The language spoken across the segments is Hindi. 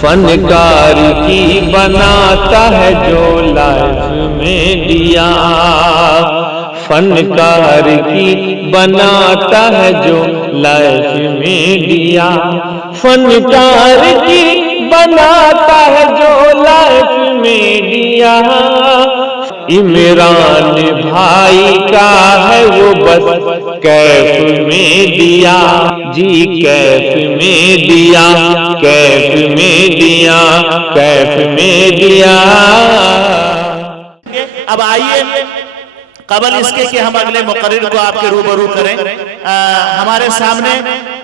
फनकार की बनाता है जो लाइफ में दिया, फनकार की बनाता है जो लाइफ में दिया, फनकार की बनाता है जो लाइफ में दिया। इमरान भाई का है वो बस कैफ में दिया जी, कैफ में दिया, कैफ में दिया, कैफ में दिया। अब आइए कबल इसके कि हम अगले मुकर्रिर को आपके रूबरू करें, हमारे सामने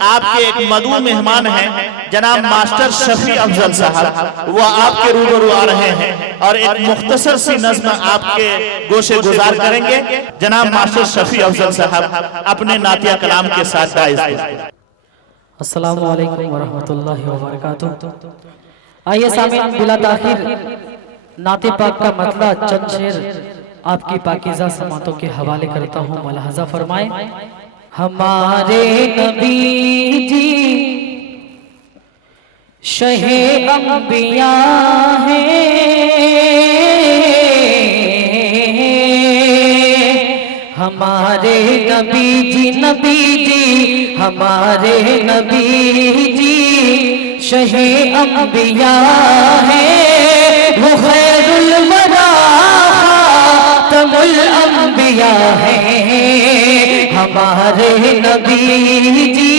आपके एक मदऊ मेहमान हैं जनाब मास्टर शफी अफजल साहब, वो आपके रूबरू आ रहे हैं और एक मुख्तसर सी नज़्म आपके गोशे गुजार करेंगे। जनाब मास्टर शफी अफजल साहब अपने नातिया कलाम के साथ दाइज़। अस्सलामु अलैकुम वरहमतुल्लाहि वबरकातुहू। आइए सामीन बिला ताखीर नाते पाक का मतला चंद शेर आपकी पाकीज़ा समातों के हवाले करता हूँ, मुलाहज़ा फरमाएं। हमारे नबी जी शहे अंबिया हैं, हमारे नबी जी हमारे नबी जी शहे अंबिया हैं, वो खैरुल वरा खातमुल अंबिया हैं। हमारे नबी जी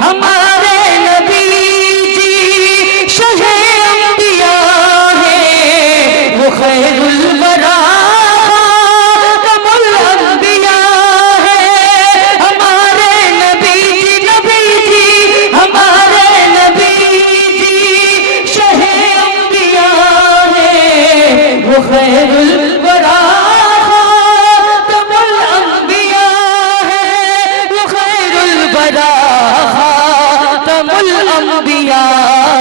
हमारे नबी जी शहे अंबिया हैं, वो खैरुल वरा खातमुल अंबिया हैं। हमारे नबी जी हमारे नबी जी शहे अंबिया हैं, वो खैरुल वरा खातमुल अंबिया हैं, वो खैरुल वरा खातमुल अंबिया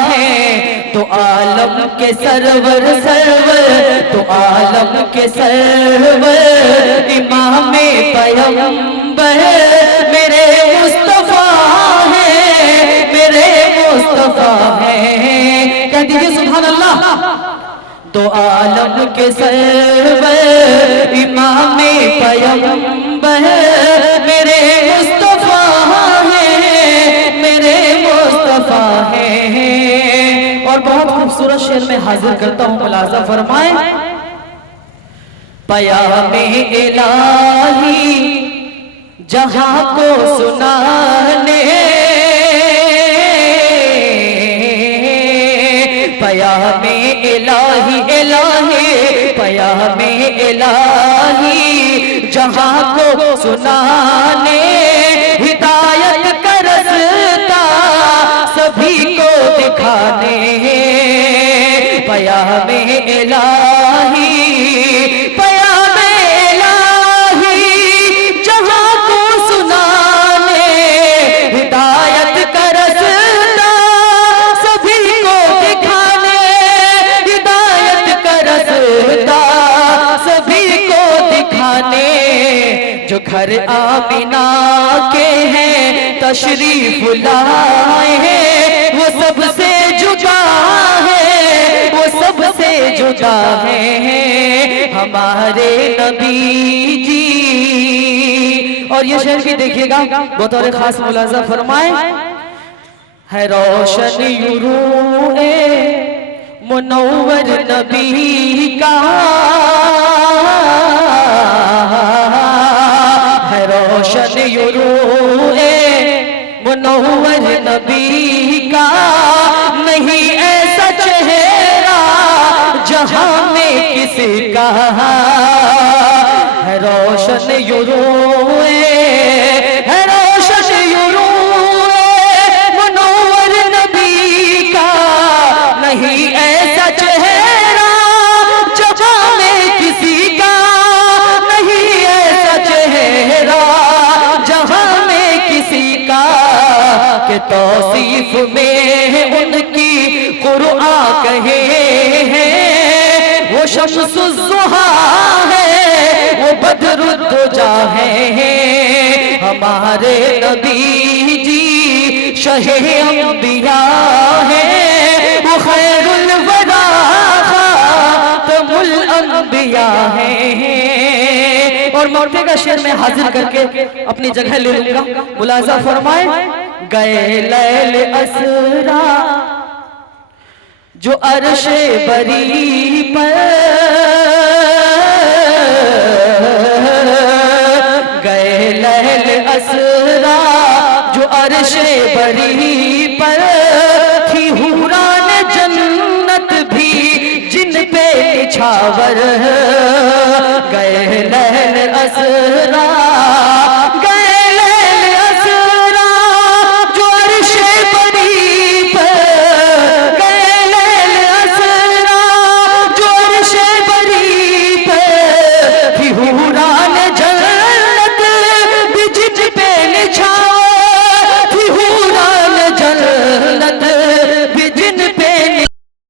हैं। तो आलम के सरवर तो आलम के सरवर इमाम पैगंबर मेरे मुस्तफा हैं, मेरे मुस्तफा हैं। कह दीजिए सुभान अल्लाह। तो आलम के सरवर इमाम पैगंबर मेरे मुस्तफा हैं, मेरे मुस्तफा हैं। और बहुत खूबसूरत शेर में हाजिर करता हूँ, मुलाज़ा फरमाएं। पयामे इलाही जहां को सुनाने, पयामे इलाही पयामे इलाही जहां को सुनाने, हिदायत का रास्ता सभी को दिखाने। पयामे इलाही पयामे इलाही जहां को सुनाने, हिदायत का रास्ता सभी को दिखाने, हिदायत का रास्ता सभी को दिखाने। जो घर आमिना के हैं तशरीफ लाए हैं, वो सबसे जुदा है, वो सबसे जुदा है हमारे नबी जी। और ये शेर भी देखिएगा, बतौर खास मुलाज़ा फरमाएं। है रोशन यूरूए मुनव्वर नबी का, है रोशन यूरूए मुनव्वर नबी का। नहीं ऐसा चेहरा जहां में किसी का, है रोशन यूरूए, है रोशन यूरूए मुनव्वर नबी का। नहीं ऐसा चेहरा जहां में किसी का, नहीं ऐसा चेहरा जहां में किसी का। के तौसीफ में उनकी कुरआन कहे हैं, वो शम्सुज़्ज़ुहा है, वो बद्रुद्दुजा है हमारे नबी जी। शहे अंबिया है, और मौके का शेर में हाजिर करके अपनी जगह ले लूंगा। मुलाजा फरमाए, गए लैल असरा जो अर्शे बरी पर, गए लैल असरा जो अर्शे बरी पर, थी हुरान जन्नत भी जिन पे निछावर, गए लैल असरा